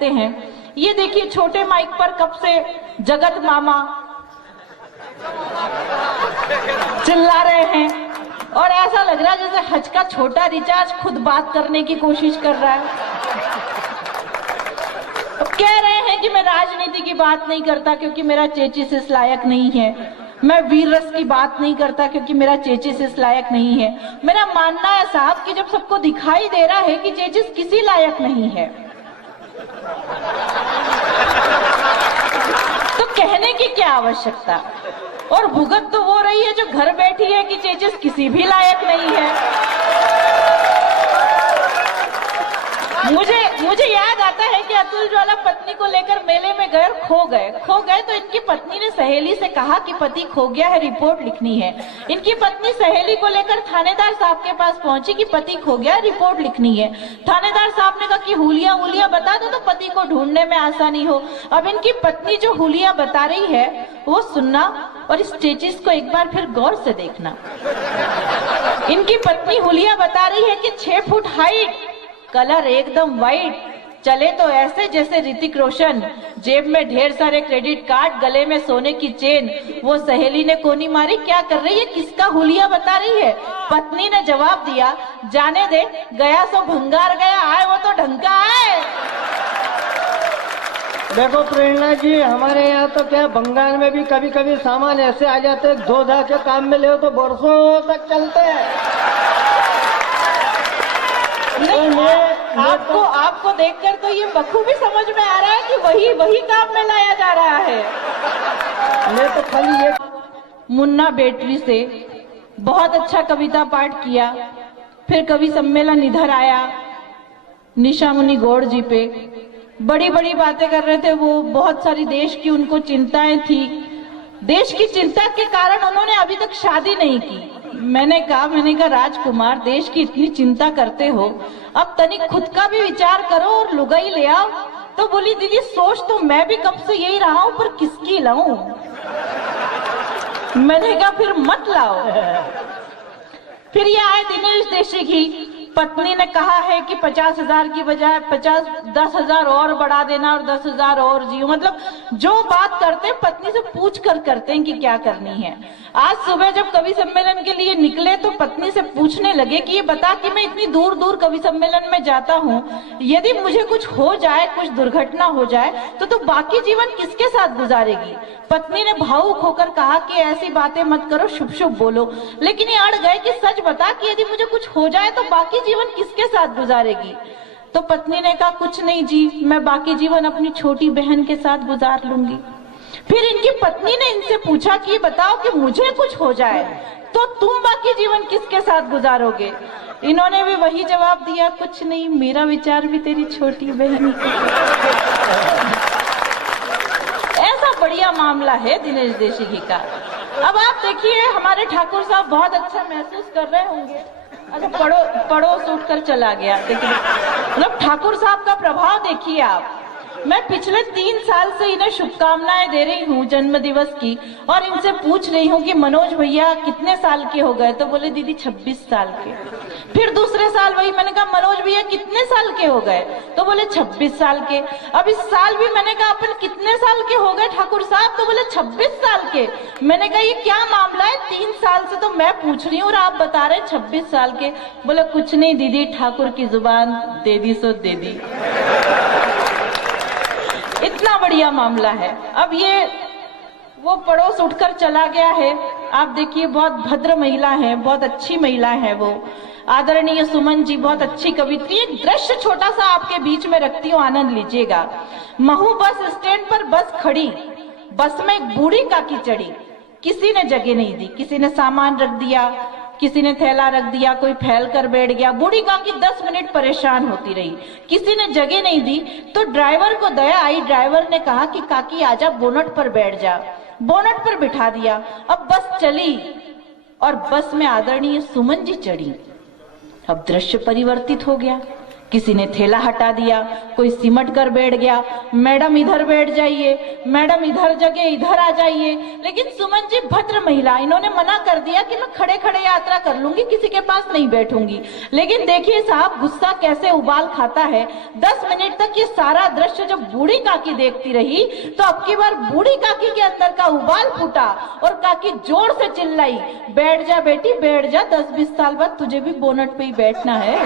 हैं। ये देखिए छोटे माइक पर कब से जगत मामा चिल्ला रहे हैं और ऐसा लग रहा है जैसे हज का छोटा रिचार्ज खुद बात करने की कोशिश कर रहा है। कह रहे हैं कि मैं राजनीति की बात नहीं करता क्योंकि मेरा चेचिस इस लायक नहीं है, मैं वीर रस की बात नहीं करता क्योंकि मेरा चेचिस इस लायक नहीं है। मेरा मानना है साहब कि जब सबको दिखाई दे रहा है कि चेचिस किसी लायक नहीं है तो कहने की क्या आवश्यकता। और भुगत तो वो रही है जो घर बैठी है कि चेचिस किसी भी लायक नहीं है। मुझे याद आता है कि अतुल ज्वाला पत्नी को लेकर मेले में गए, खो गए तो इनकी पत्नी ने सहेली से कहा कि पति खो गया है, रिपोर्ट लिखनी है। इनकी पत्नी सहेली को लेकर थानेदार साहब के पास पहुंची कि पति खो गया, रिपोर्ट लिखनी है। थानेदार साहब ने कहा कि हुलिया बता दो तो पति को ढूंढने में आसानी हो। अब इनकी पत्नी जो हुलिया बता रही है वो सुनना और इस चेचिस को एक बार फिर गौर से देखना। इनकी पत्नी हुलिया बता रही है कि 6 फुट हाइट, कलर एकदम वाइट, चले तो ऐसे जैसे ऋतिक रोशन, जेब में ढेर सारे क्रेडिट कार्ड, गले में सोने की चेन। वो सहेली ने कोनी मारी, क्या कर रही है, किसका हुलिया बता रही है। पत्नी ने जवाब दिया, जाने दे, गया सो भंगार गया, आए वो तो ढंका आए। देखो प्रेरणा जी, हमारे यहाँ तो क्या बंगाल में भी कभी कभी सामान ऐसे आ जाते हैं, धो धा के काम में ले तो बरसों तक चलते हैं। आपको देखकर तो ये बखूबी समझ में आ रहा है कि वही काम में लाया जा रहा है। मैं तो खाली ये मुन्ना बैटरी से बहुत अच्छा कविता पाठ किया, फिर कवि सम्मेलन इधर आया, निशा मुनि गौड़ जी पे बड़ी बड़ी बातें कर रहे थे। वो बहुत सारी देश की उनको चिंताएं थी, देश की चिंता के कारण उन्होंने अभी तक शादी नहीं की। मैंने कहा राजकुमार, देश की इतनी चिंता करते हो, अब तनिक खुद का भी विचार करो और लुगाई ले आओ। तो बोली दीदी सोच तो मैं भी कब से यही रहा हूं, पर किसकी लाऊं। मैंने कहा फिर मत लाओ। फिर ये आए दिनेश देशी की पत्नी ने कहा है कि 50,000 की बजाय 10,000 और बढ़ा देना और 10,000 और जियो। मतलब जो बात करते हैं पत्नी से पूछ कर करते हैं कि क्या करनी है। आज सुबह जब कवि सम्मेलन के लिए निकले तो पत्नी से पूछने लगे कि ये बता कि मैं इतनी दूर दूर कवि सम्मेलन में जाता हूँ, यदि मुझे कुछ हो जाए, कुछ दुर्घटना हो जाए तो बाकी जीवन किसके साथ गुजारेगी। पत्नी ने भावुक होकर कहा कि ऐसी बातें मत करो, शुभ शुभ बोलो। लेकिन ये अड़ गए कि सच बता कि यदि मुझे कुछ हो जाए तो बाकी जीवन किसके साथ गुजारेगी। तो पत्नी ने कहा कुछ नहीं जी, मैं बाकी जीवन अपनी छोटी बहन के साथ गुजार लूंगी। फिर इनकी पत्नी ने इनसे पूछा कि ये बताओ कि मुझे कुछ हो जाए तो तुम बाकी जीवन किसके साथ गुजारोगे। इन्होंने भी वही जवाब दिया, कुछ नहीं, मेरा विचार भी तेरी छोटी बहन। ऐसा बढ़िया मामला है दिनेश देशी जी का। अब आप देखिए हमारे ठाकुर साहब बहुत अच्छा महसूस कर रहे होंगे। अच्छा पड़ोस उठकर चला गया। देखिए मतलब ठाकुर साहब का प्रभाव देखिए आप। मैं पिछले 3 साल से इन्हें शुभकामनाएं दे रही हूँ जन्म दिवस की, और इनसे पूछ रही हूँ कि मनोज भैया कितने साल के हो गए, तो बोले दीदी 26 साल के। फिर दूसरे साल वही, मैंने कहा मनोज भैया कितने साल के हो गए, तो बोले 26 साल के। अब इस साल भी मैंने कहा अपन कितने साल के हो गए ठाकुर साहब, तो बोले 26 साल के। मैंने कहा ये क्या मामला है, 3 साल से तो मैं पूछ रही हूँ और आप बता रहे 26 साल के। बोले कुछ नहीं दीदी, ठाकुर की जुबान दे दी सो दे दी। इतना बढ़िया मामला है। अब ये वो पड़ोस उठकर चला गया है। आप देखिए बहुत भद्र महिला है, बहुत अच्छी महिला है वो, आदरणीय सुमन जी, बहुत अच्छी कवित्री। एक दृश्य छोटा सा आपके बीच में रखती हूँ, आनंद लीजिएगा। महू बस स्टैंड पर बस खड़ी, बस में एक बूढ़ी काकी चढ़ी, किसी ने जगह नहीं दी, किसी ने सामान रख दिया, किसी ने थैला रख दिया, कोई फैल कर बैठ गया। बूढ़ी काकी 10 मिनट परेशान होती रही, किसी ने जगह नहीं दी। तो ड्राइवर को दया आई, ड्राइवर ने कहा कि काकी आजा, बोनट पर बैठ जा। बोनट पर बिठा दिया। अब बस चली और बस में आदरणीय सुमन जी चढ़ी। अब दृश्य परिवर्तित हो गया। किसी ने थैला हटा दिया, कोई सिमट कर बैठ गया, मैडम इधर बैठ जाइए, मैडम इधर जगह इधर आ जाइए। लेकिन सुमन जी भद्र महिला, इन्होंने मना कर दिया कि मैं खड़े खड़े यात्रा कर लूंगी, किसी के पास नहीं बैठूंगी। लेकिन देखिए साहब गुस्सा कैसे उबाल खाता है। 10 मिनट तक ये सारा दृश्य जब बूढ़ी काकी देखती रही तो अब की बार बूढ़ी काकी के अंदर का उबाल फूटा और काकी जोर से चिल्लाई, बैठ जा बेटी बैठ जा, 10-20 साल बाद तुझे भी बोनट पे ही बैठना है।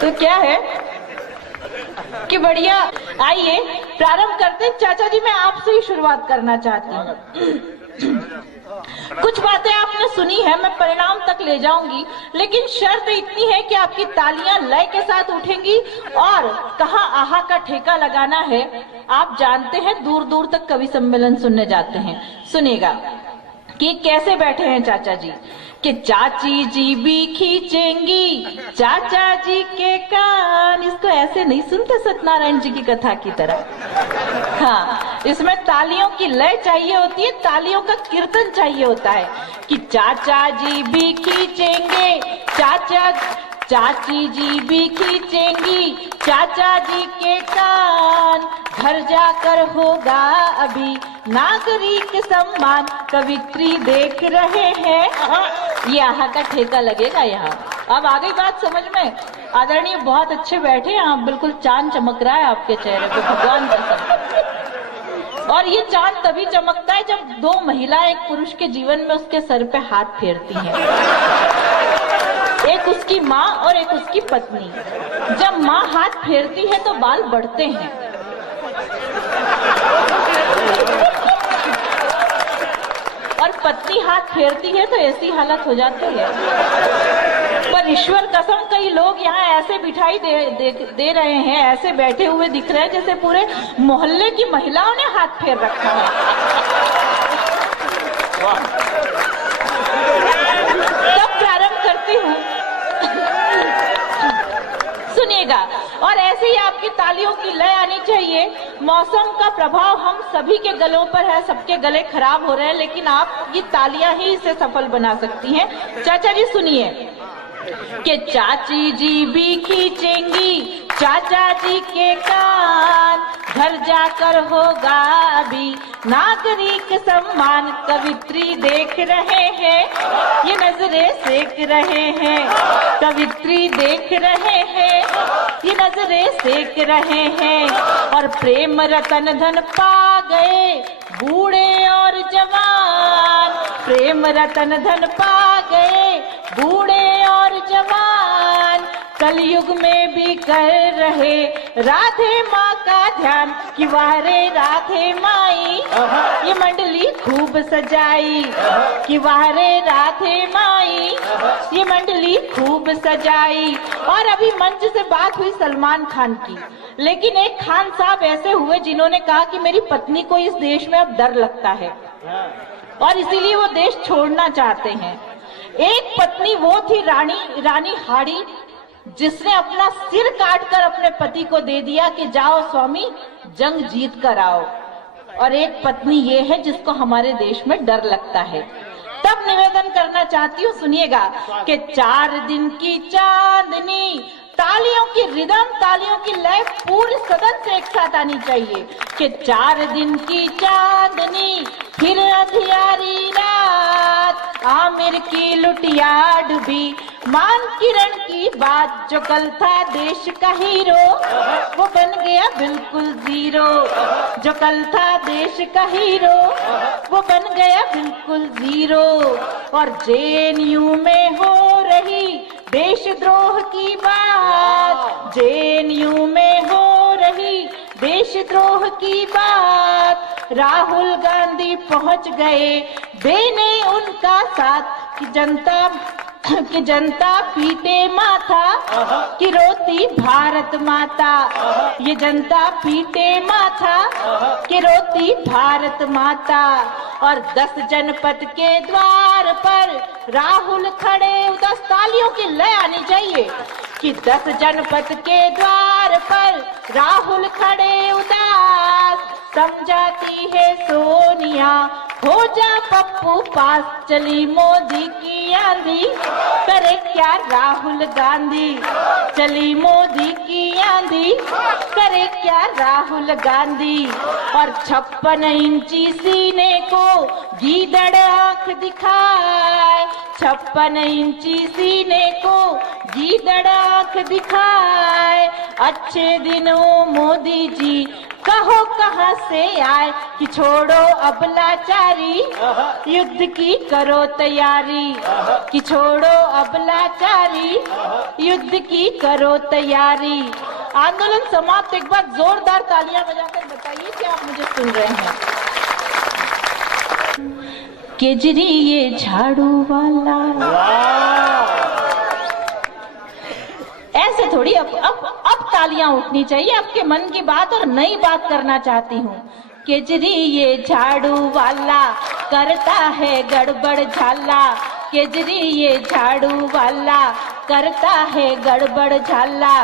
तो क्या है कि बढ़िया। आइए प्रारंभ करते। चाचा जी मैं आपसे ही शुरुआत करना चाहती हूँ। कुछ बातें आपने सुनी है, मैं परिणाम तक ले जाऊंगी, लेकिन शर्त इतनी है कि आपकी तालियां लय के साथ उठेंगी और कहाँ आहा का ठेका लगाना है। आप जानते हैं दूर दूर तक कवि सम्मेलन सुनने जाते हैं। सुनिएगा कि कैसे बैठे हैं चाचा जी कि चाची जी भी खींचेंगी चाचा जी के कान। इसको ऐसे नहीं सुनते सत्यनारायण जी की कथा की तरह। हाँ, इसमें तालियों की लय चाहिए होती है, तालियों का कीर्तन चाहिए होता है कि चाचा जी भी खींचेंगे चाची जी भी खींचेंगी चाचा जी के कान। घर जाकर होगा अभी नागरिक सम्मान, कवित्री देख रहे हैं। ये आहा का ठेका लगेगा यहाँ। अब आ गई बात समझ में। आदरणीय बहुत अच्छे बैठे हैं आप, बिल्कुल चांद चमक रहा है आपके चेहरे पे, भगवान कसम। और ये चांद तभी चमकता है जब 2 महिलाएं एक पुरुष के जीवन में उसके सर पे हाथ फेरती हैं। एक उसकी माँ और एक उसकी पत्नी। जब माँ हाथ फेरती है तो बाल बढ़ते हैं और पत्नी हाथ फेरती है तो ऐसी हालत हो जाती है। पर ईश्वर कसम कई लोग यहाँ ऐसे बिठाई दे रहे हैं, ऐसे बैठे हुए दिख रहे हैं जैसे पूरे मोहल्ले की महिलाओं ने हाथ फेर रखा है। तब प्रारंभ करती हूँ। सुनिएगा, और ऐसे ही आपकी तालियों की लय आनी चाहिए। मौसम का प्रभाव हम सभी के गलों पर है, सबके गले खराब हो रहे हैं, लेकिन आप ये तालियां ही इसे सफल बना सकती हैं। चाचा जी सुनिए कि चाची जी भी खींचेंगी चाचा जी के कान। घर जाकर होगा अभी नागरिक सम्मान, कवित्री देख रहे हैं, ये नजरें सेक रहे हैं। कवित्री देख रहे हैं, ये नजरें सेक रहे हैं। और प्रेम रतन धन पा गए बूढ़े और जवान। प्रेम रतन धन पा गए बूढ़े और जवान। कलयुग में भी कर रहे राधे माँ का ध्यान कि वारे राधे माई। ये मंडली खूब सजाई कि वारे राधे माई। ये मंडली खूब सजाई। और अभी मंच से बात हुई सलमान खान की, लेकिन एक खान साहब ऐसे हुए जिन्होंने कहा कि मेरी पत्नी को इस देश में अब डर लगता है और इसीलिए वो देश छोड़ना चाहते हैं। एक पत्नी वो थी रानी हाड़ी, जिसने अपना सिर काटकर अपने पति को दे दिया कि जाओ स्वामी जंग जीत कर आओ। और एक पत्नी ये है जिसको हमारे देश में डर लगता है। तब निवेदन करना चाहती हूँ, सुनिएगा कि 4 दिन की चांदनी, तालियों की रिदम, तालियों की लय पूरे सदन से एक साथ आनी चाहिए कि 4 दिन की चांदनी फिर अंधियारी रात। आमिर की लुटिया डूबी मान किरण की बात। जो कल था देश का हीरो वो बन गया बिल्कुल जीरो। जो कल था देश का हीरो वो बन गया बिल्कुल जीरो। और जेएनयू में हो रही देशद्रोह की बात। जेएनयू में हो रही देशद्रोह की बात। राहुल गांधी पहुंच गए देने उनका साथ कि जनता पीटे माथा कि रोती भारत माता। ये जनता पीटे माथा कि रोती भारत माता। और 10 जनपद के द्वार पर राहुल खड़े, 10 तालियों की लय आनी चाहिए कि 10 जनपद के द्वार पर राहुल खड़े उदास। समझाती है सोनिया हो जा पप्पू पास, चली मोदी की आंधी, करे क्या राहुल गांधी। चली मोदी की आंधी, करे क्या राहुल गांधी। और 56 इंची सीने को गीदड़ आंख दिखाए, 56 इंची सीने को गीदड़ आंख दिखाए। अच्छे दिनों मोदी जी कहो कहाँ से आए, कि छोड़ो अब लाचारी, युद्ध की करो तैयारी। कि छोड़ो अब लाचारी, युद्ध की करो तैयारी। आंदोलन समाप्त। एक बार जोरदार तालियां बजाकर बताइए कि आप मुझे सुन रहे हैं। केजरी ये झाड़ू वाला, ऐसे थोड़ी। अब तालियां उठनी चाहिए। आपके मन की बात और नई बात करना चाहती हूँ। केजरी ये झाड़ू वाला करता है गड़बड़ झाला। केजरी ये झाड़ू वाला करता है गड़बड़ झाला।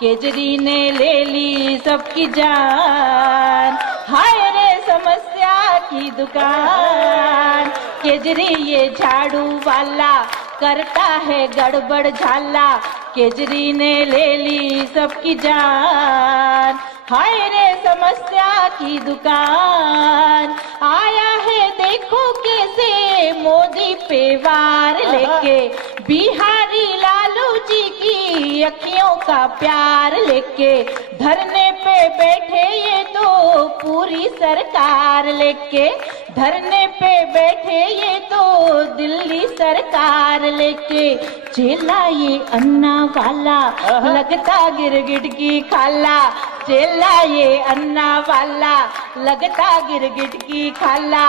केजरी ने ले ली सबकी जान, हाय रे समस्या की दुकान। केजरी ये झाड़ू वाला करता है गड़बड़ झाला। केजरी ने ले ली सबकी जान, हाय रे समस्या की दुकान। आया है देखो कैसे मोदी पे वार लेके, बिहारी लालू जी की अखियों का प्यार लेके। धरने पे बैठे ये तो पूरी सरकार लेके, धरने पे बैठे ये तो दिल्ली सरकार लेके। चेला ये अन्ना वाला लगता गिरगिट की खाला। चेला ये अन्ना वाला लगता गिरगिट की खाला।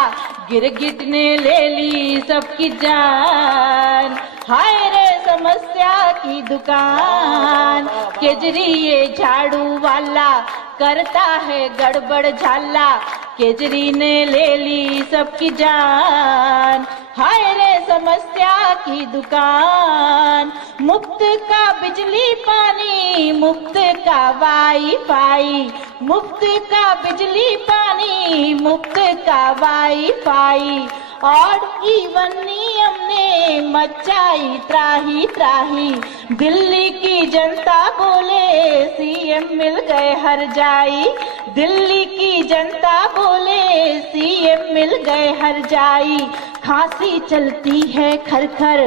गिरगिट ने ले ली सबकी जान, हाय रे समस्या की दुकान। केजरी ये झाड़ू वाला करता है गड़बड़ झाला। केजरी ने ले ली सबकी जान, हाय रे समस्या की दुकान। मुफ्त का बिजली पानी, मुफ्त का वाईफाई, मुफ्त का बिजली पानी, मुफ्त का वाईफाई। और इवन नियम ने मचाई त्राही त्राही। दिल्ली की जनता बोले सीएम मिल गए हर जाई। दिल्ली की जनता बोले सीएम मिल गए हर जाई। खांसी चलती है खरखर,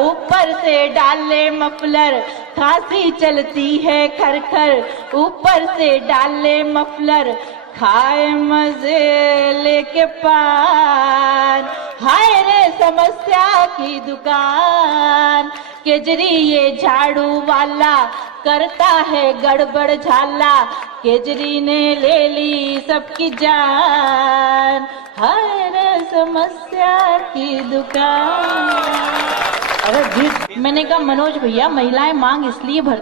ऊपर से डाले मफलर। खांसी चलती है खरखर, ऊपर से डाले मफलर। खाए मजे लेके पान, हाय रे समस्या की दुकान। केजरी ये झाड़ू वाला करता है गड़बड़ झाला। केजरी ने ले ली सबकी जान, हाय रे समस्या की दुकान। अरे मैंने कहा मनोज भैया, महिलाएं मांग इसलिए भरती